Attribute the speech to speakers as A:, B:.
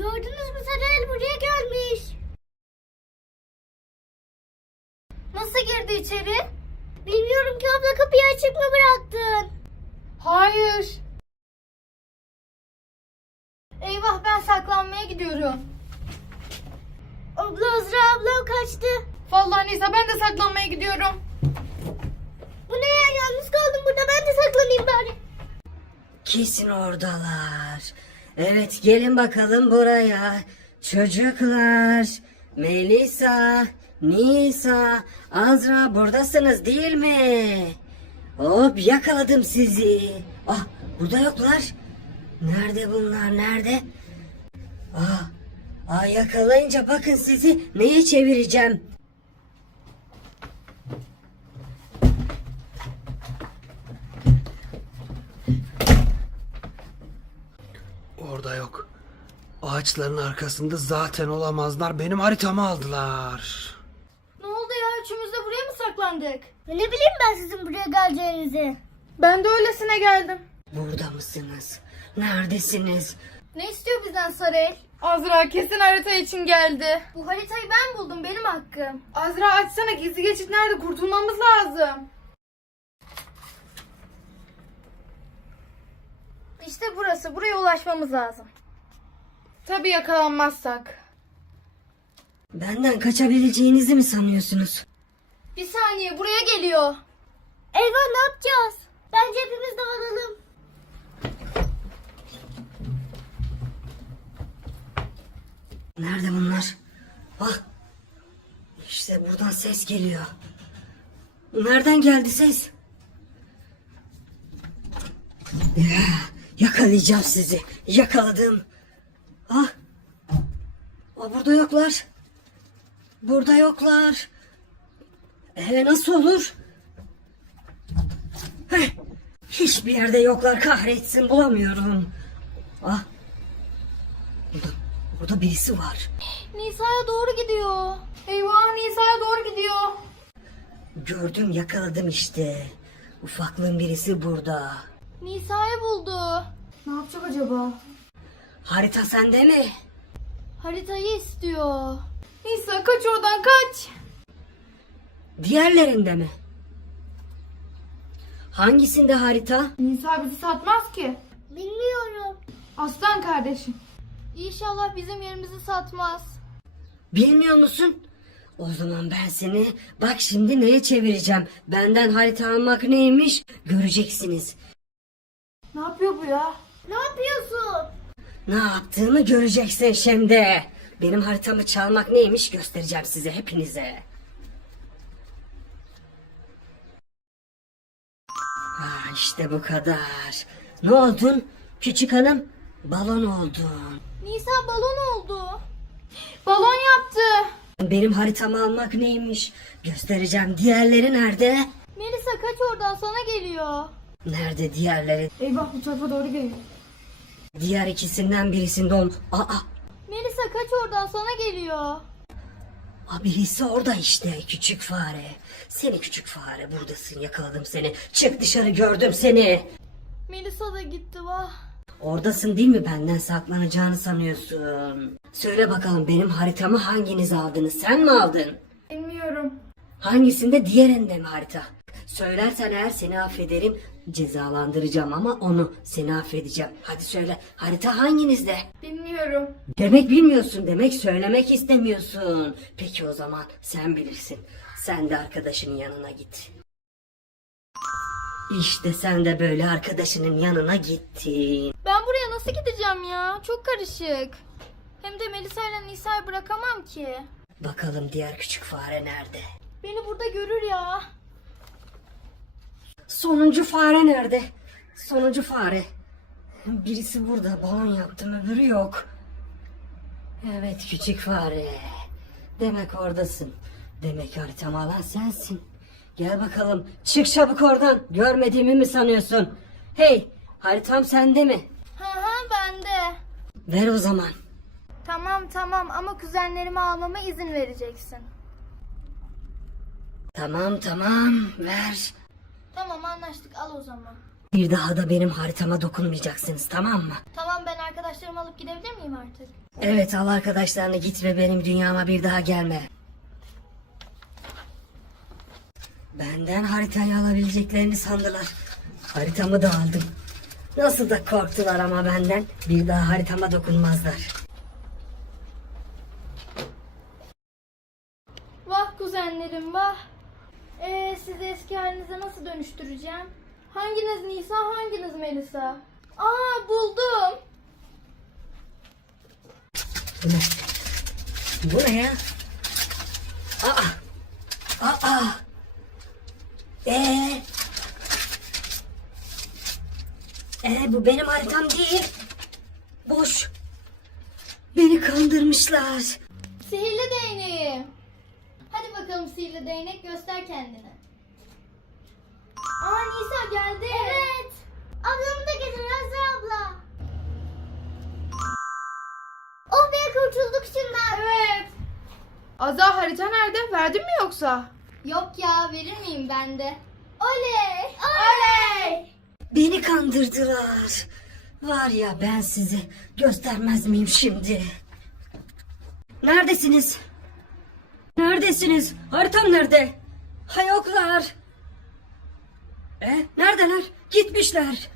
A: Gördünüz mü, Sarel buraya gelmiş. Nasıl girdi içeri? Bilmiyorum ki abla, kapıyı açık mı bıraktın?
B: Hayır. Eyvah, ben saklanmaya gidiyorum.
A: Abla, Azra abla kaçtı.
B: Vallahi Nisa, ben de saklanmaya gidiyorum.
A: Bu ne ya, yalnız kaldım burada, ben de saklanayım bari.
C: Kesin oradalar. Evet, gelin bakalım buraya. Çocuklar, Melisa, Nisa, Azra buradasınız değil mi? Hop, yakaladım sizi. Ah, burada yoklar. Nerede bunlar, nerede? Yakalayınca bakın sizi neye çevireceğim.
D: Orada yok. Ağaçların arkasında zaten olamazlar. Benim haritamı aldılar.
B: Ne oldu ya? Üçümüz de buraya mı saklandık?
A: Ne bileyim ben sizin buraya geleceğinizi.
B: Ben de öylesine geldim.
C: Burada mısınız? Neredesiniz?
B: Ne istiyor bizden Sarel? Azra kesin harita için geldi. Bu haritayı ben buldum, benim hakkım. Azra açsana, gizli geçit nerede? Kurtulmamız lazım. İşte burası, buraya ulaşmamız lazım. Tabii yakalanmazsak.
C: Benden kaçabileceğinizi mi sanıyorsunuz?
B: Bir saniye, buraya geliyor.
A: Eyvah, ne yapacağız? Bence hepimiz dağılalım.
C: Nerede bunlar? Ah, işte buradan ses geliyor. Nereden geldi ses? Ya, yakalayacağım sizi. Yakaladım. Ah, burada yoklar. Burada yoklar. Nasıl olur? Heh, hiçbir yerde yoklar, kahretsin, bulamıyorum. Ah, burada birisi var.
B: Nisa'ya doğru gidiyor. Eyvah, Nisa'ya doğru gidiyor.
C: Gördüm, yakaladım işte. Ufaklığın birisi burada.
B: Nisa'yı buldu. Ne yapacak acaba?
C: Harita sende mi?
B: Haritayı istiyor. Nisa, kaç oradan, kaç.
C: Diğerlerinde mi? Hangisinde harita?
B: Nisa bizi satmaz ki.
A: Bilmiyorum.
B: Aslan kardeşim. İnşallah bizim yerimizi satmaz.
C: Bilmiyor musun? O zaman ben seni bak şimdi neye çevireceğim. Benden harita almak neymiş göreceksiniz.
B: Ne yapıyor bu ya?
A: Ne yapıyorsun?
C: Ne yaptığımı göreceksin şimdi. Benim haritamı çalmak neymiş göstereceğim size, hepinize. İşte bu kadar. Ne oldun? Küçük hanım, balon oldun.
B: Nisa balon oldu. Balon yaptı.
C: Benim haritamı almak neymiş göstereceğim. Diğerleri nerede?
B: Melisa, kaç oradan, sana geliyor.
C: Nerede diğerleri?
B: Eyvah, bu tarafa doğru geliyor.
C: Diğer ikisinden birisinde
B: Melisa, kaç oradan, sana geliyor.
C: Birisi orada işte, küçük fare. Seni küçük fare, buradasın, yakaladım seni. Çık dışarı, gördüm seni.
B: Melisa da gitti, vah.
C: Oradasın değil mi, benden saklanacağını sanıyorsun? Söyle bakalım, benim haritamı hanginiz aldınız, sen mi aldın?
B: Bilmiyorum.
C: Hangisinde, diğerinde mi harita? Söylersen eğer seni affederim, cezalandıracağım ama onu seni affedeceğim. Hadi söyle, harita hanginizde?
B: Bilmiyorum.
C: Demek bilmiyorsun, demek söylemek istemiyorsun. Peki o zaman sen bilirsin. Sen de arkadaşının yanına git. İşte sen de böyle arkadaşının yanına gittin.
B: Ben buraya nasıl gideceğim ya? Çok karışık. Hem de Melisa ile Nisa'yı bırakamam ki.
C: Bakalım diğer küçük fare nerede?
B: Beni burada görür ya.
C: Sonuncu fare nerede? Sonuncu fare. Birisi burada, balon yaptım, öbürü yok. Evet küçük fare. Demek oradasın. Demek haritamı alan sensin. Gel bakalım, çık çabuk oradan. Görmediğimi mi sanıyorsun? Hey, haritam sende mi?
B: Hı, bende.
C: Ver o zaman.
B: Tamam ama kuzenlerimi almama izin vereceksin.
C: Tamam ver.
B: Tamam, anlaştık, al o zaman.
C: Bir daha da benim haritama dokunmayacaksınız, tamam mı?
B: Tamam, ben arkadaşlarımı alıp gidebilir miyim artık?
C: Evet, al arkadaşlarını git ve benim dünyama bir daha gelme. Benden haritayı alabileceklerini sandılar. Haritamı da aldım. Nasıl da korktular ama benden. Bir daha haritama dokunmazlar.
B: Vah kuzenlerim vah. Sizi eski halinize nasıl dönüştüreceğim? Hanginiz Nisa, hanginiz Melisa? Aa, buldum.
C: Bu ne? Bu ne ya? Aa! Bu benim haritam değil. Boş. Beni kandırmışlar.
B: Sihirli değneği. Hadi bakalım sihirli değnek, göster kendini. Aa, Nisa geldi.
A: Evet. Ablamı da getir Azra abla. Oh be, kurtulduk şundan.
B: Evet. Azra, harita nerede? Verdin mi yoksa? Yok ya, verir miyim ben de? Oley! Oley!
C: Beni kandırdılar. Var ya, ben size göstermez miyim şimdi? Neredesiniz? Neredesiniz? Haritam nerede? Ha, yoklar. Neredeler? Gitmişler.